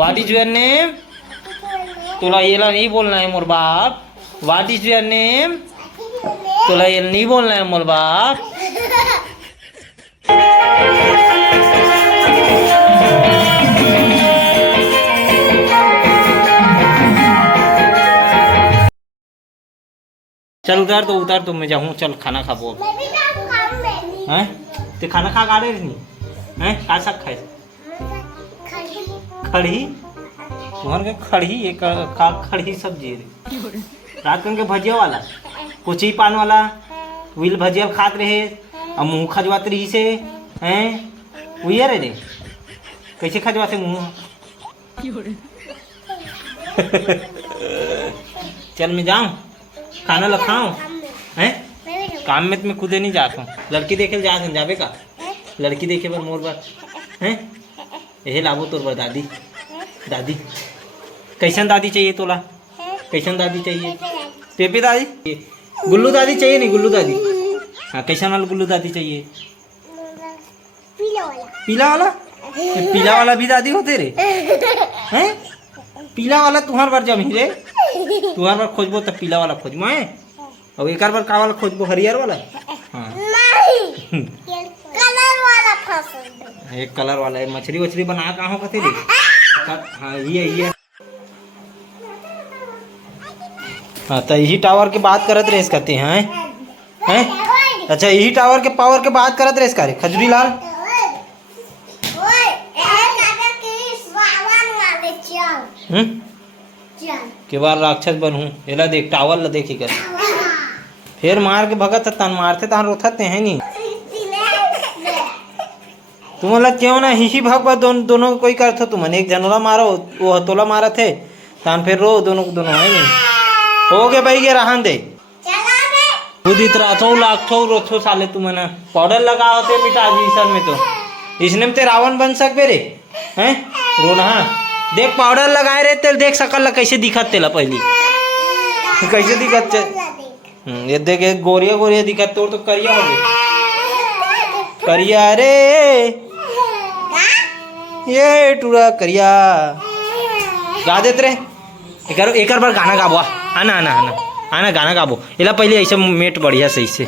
What is your name? तुला याला नहीं बोलना है मोर बाप. What is your name? तुला ये नहीं बोलना है मोर बाप. चल उतार तो मैं जाऊँ. चल खाना खा वो. हैं ते खाना खा रहे नहीं हैं? का साग खाए? खड़ी तुम्हारे के खड़ी एक का खड़ी सब्जी रात के भजिया वाला कुची पान वाला विल भजिया खात रहे और मुँह खजवात रही से हैं वही रे रे कैसे खजवाते मुँह. चल मैं जाऊँ खाना लखाऊं हैं. काम में तो मैं खुदे नहीं जाता हूँ. लड़की देखे जाबे का लड़की देखे बर मोर बार हैं यही लाबो तोर बर. दादी दादी कैसन दादी चाहिए तोला? कैसन दादी चाहिए? पेपे दादी गुल्लू दादी चाहिए नहीं? गुल्लू दादी हाँ कैसन वाला गुल्लू दादी चाहिए? पीला वाला. पीला वाला भी दादी होते रे हैं? पीला वाला तुम्हार बार जमी रे. तुम्हार बार खोजबो तो पीला वाला खोज मैं और एक बार का वाला खोजबो हरियर वाला. हाँ कलर वाला पसंद. एक कलर वाला है. मछली वछली बना कहाँ हो कथे रे. हाँ ये हाँ तो यही टावर की बात करत रेस करते हैं हैं. अच्छा यही टावर के पावर के बात करत रेस करे खजूरी लाल. के बार राक्षस बनूं एला देख टावर ला देखी कर फिर मार के भगत तन मारते तहन रोथते हैं नहीं. तुम्हारा क्यों ना ही भगवा दोनों कोई करते तुमने एक जनला मारो वो हतोला मारा थे तहन फिर रो दोनों है नहीं. हो गए भाई ये रहन दे खुद इतना थो लाख थो रोथो साले तुमने पाउडर लगा होते मिटा दी सर में तो इसने में ते रावण बन सकते रे हैं. रोना देख पाउडर लगाए रहे तेल देख सकल कैसे दिखत तेला पहली कैसे दिखत. ये देख गोरिया गोरिया दिखत तोर तो करिया हो गए करिया रे ये टूरा करिया गा देते रे. एक बार गाना गाबो आना आना आना आना गाना गाबो एला पहले ऐसे मेट बढ़िया सही से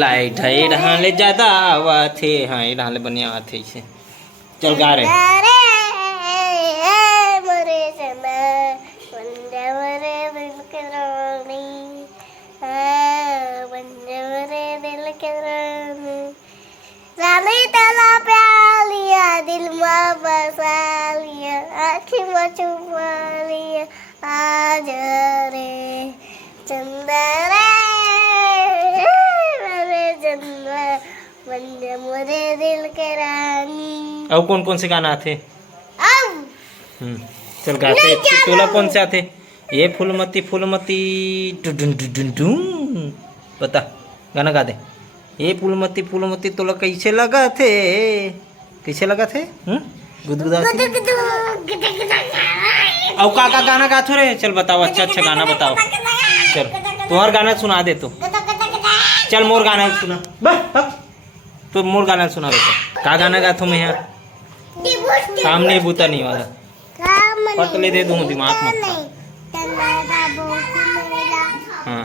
लाइट है ढाले ज्यादा आवा थे. हाँ ये ढाले बढ़िया आवा थे इसे. चल गा रहे दिल में बसा लिया आँखी में छुपा लिया आज रे चंदा रे मेरे चंदा बन जा मेरे दिल के रानी. अब कौन से गाना आते? चल गाते. तोला कौन से आते? ये फूलमती डुडुन डुडुन डुन बता गाना गा दे. ये फूलमती तोला कैसे लगा थे गुदगुदा अब का गाना गाथो रे. चल बताओ अच्छा गाना बताओ. चल तुम्हारा गाना सुना दे तो. चल मोर गाना सुना तो मोर गाना सुना देता. का गाना गाथो मैं यहाँ काम नहीं बूता नहीं वाला पतले दे दूँ दिमाग मत खा. हाँ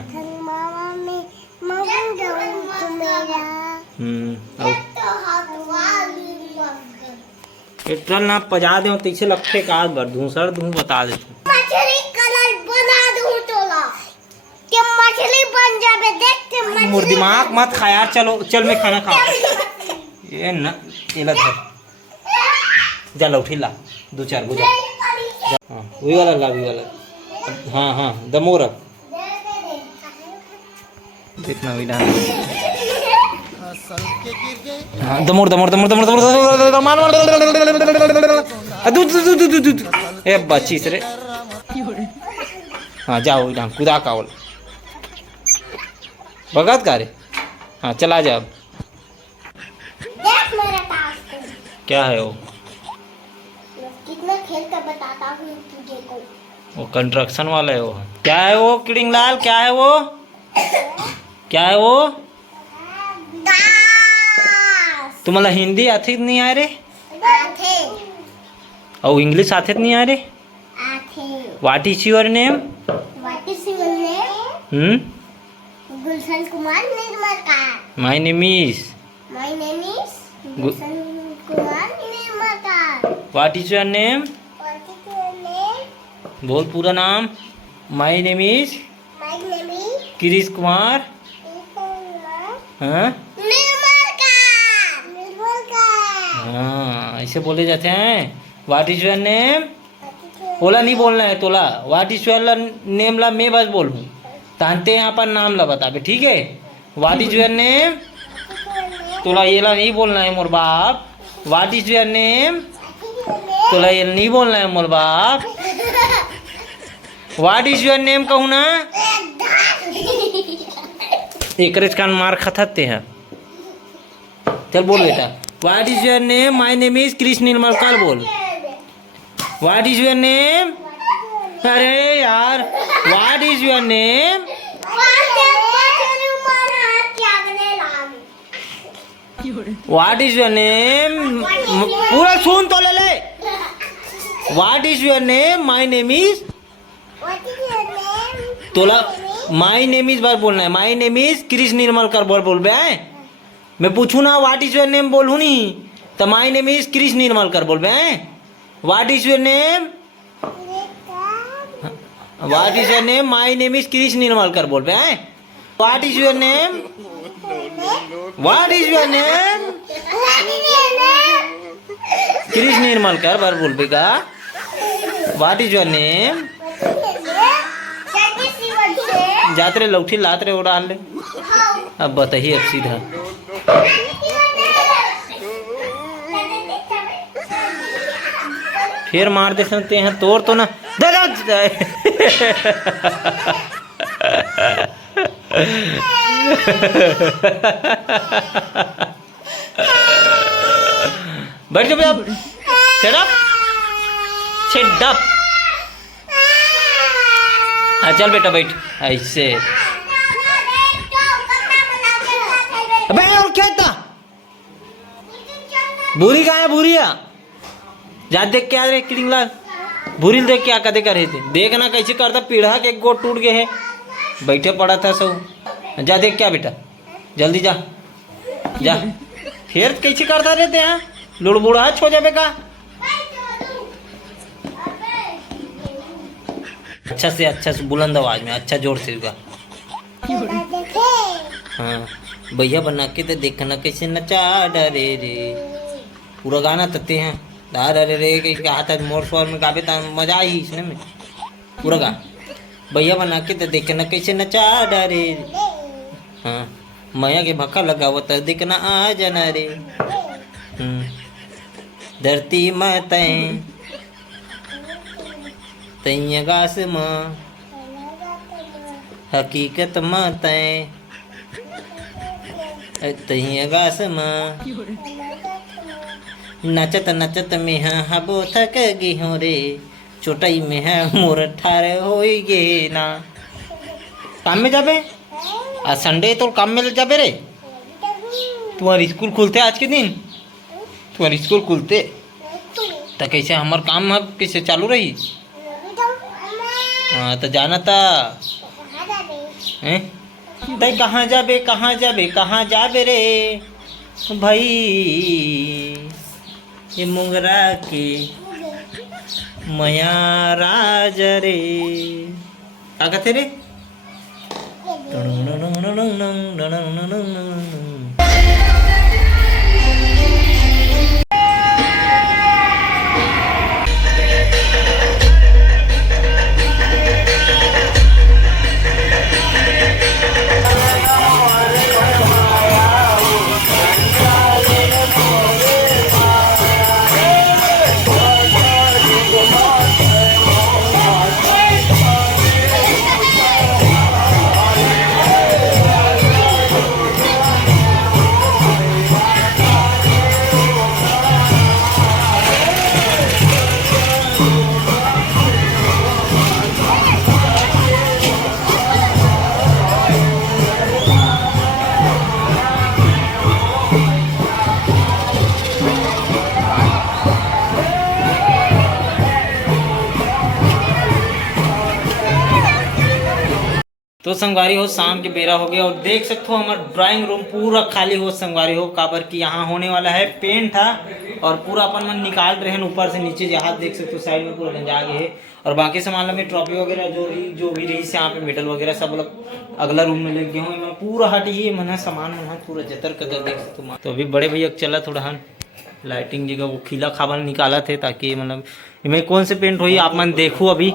पेट्रोल ना पजा दे तैसे लगते का बर धूसर धू बता दे. मछली कलर बना दूं तोला के मछली बन जाबे देख के मोर दिमाग मत खा यार. चलो चल मैं खाना खा ये न एला धर जा लौठी ला 2-4 बुझा. हाँ वही वाला ला वही वाला. हाँ दमोर देखना वही डाल. हाँ दमोर ए बच्ची से रे. हाँ जाओ इधर कुदा कावल भगत का रे. हाँ चला जा. क्या है वो? कितना खेल कर बताता हूँ तुझे को. वो कंस्ट्रक्शन वाला है वो. क्या है वो किडिंग लाल? क्या है वो? तुम्हाला हिंदी आती नहीं आ रे? और इंग्लिश आते नहीं आ रे? आथे। What is your name? What is your name? Gulshan Kumar Nirmakar. My name is. My name is Gulshan Kumar Nirmakar. What is your name? What is your name? बोल पूरा नाम। My name is My name is Kirish Kumar. हाँ Nirmakar. Nirmakar. हाँ, ऐसे बोले जाते हैं। What is your name? ओला नहीं बोलना है तोला। व्हाट इज योर नेम ला मैं बस बोलूँ। तानते यहाँ पर नाम ला बता बे, ठीक है? What is your name? तोला ये ला नहीं बोलना है मोर बाप। What is your name? तोला ये नहीं बोलना है मोर बाप। व्हाट इज योर नेम कहूँ ना, एक कान मार खथते हैं। चल बोल बेटा। What is your name? My name is Krishna Nirmalkar बोल। What is your name? अरे यार, what is your name? What is your name? पूरा सुन तो ले। What is your name? My name is. तोला माय नेम इज बार बोलना है। My name is Krishna Nirmalkar बोल बे। मैं पूछू ना व्हाट इज योर नेम बोलूँ नहीं तो my name is Krishna Nirmalkar बोल बे। What is your name? What is your name? My name is Krishna Nirmalkar बोल बे। What is your name? What is your name? Krishna Nirmalkar बार बोल बेगा। What is your name? जातरे लौठी लातरे उड़ान ले। अब बताइए अब सीधा। फिर मार दे सकते हैं तोड़ तो ना दादा। बैठ जाओ अब। Shut up. Shut up. चल बेटा बैठ ऐसे। अबे और क्या था? बुरी कहाँ है? बुरिया जा देख के आ रहे किड़िंगला। भूरी देख के आ कदे कर रहे थे। देखना कैसे करता, पीढ़ा के एक गोट टूट गए है। बैठे पड़ा था सब। जा देख क्या बेटा, जल्दी जा जा। फिर कैसे करता रहते हैं? लुड़बुड़ा छो जाबे का। अच्छा से बुलंद आवाज में, अच्छा जोर से का। हाँ भैया बना के तो देखना कैसे नचा डरे रे। पूरा गाना तत्ते हैं डरे रे के हाथ मोर स्वर में गावे तो मजा आई इसने में। पूरा गा। भैया बना के तो देखना कैसे नचा डरे रे। हाँ मैया के भक्का लगावत देखना आ जाना रे। धरती माताएं तैयगास माँ हकीकत माताएं तैयगास माँ नचत नचत में हबो थक गे हो रे। चोटाई में है मोर ठार हो गे ना। काम में जाबे आज संडे तो काम में जाबे रे। तुम्हारी स्कूल खुलते आज के दिन? तुम्हारी स्कूल खुलते तो कैसे हमार काम अब कैसे चालू रही? हाँ तो जाना था। कहाँ जाबे कहाँ जाबे कहाँ जाबे रे भाई? ये मुंगरा के मया राज रे। क्या कहते रे? तो संगवारी हो शाम के बेरा हो गया और देख सकते हो हमारा ड्राइंग रूम पूरा खाली हो संगवारी हो, काबर कि यहाँ होने वाला है पेंट था और पूरा अपन मन निकाल रहे हैं ऊपर से नीचे, जहाँ देख सकते हो साइड में पूरा गंजा गया है। और बाकी सामान में ट्रॉफी वगैरह जो भी रही से यहाँ पे मेडल वगैरह सब लोग अगला रूम में लग गए हूँ। मैं पूरा हट ही मना सामान मना पूरा जतर कदर देख सकते हो। तो अभी बड़े भैया चला थोड़ा हन लाइटिंग जगह वो खीला खाबा निकाला थे ताकि मतलब मैं कौन से पेंट हुई आप मन देखो अभी।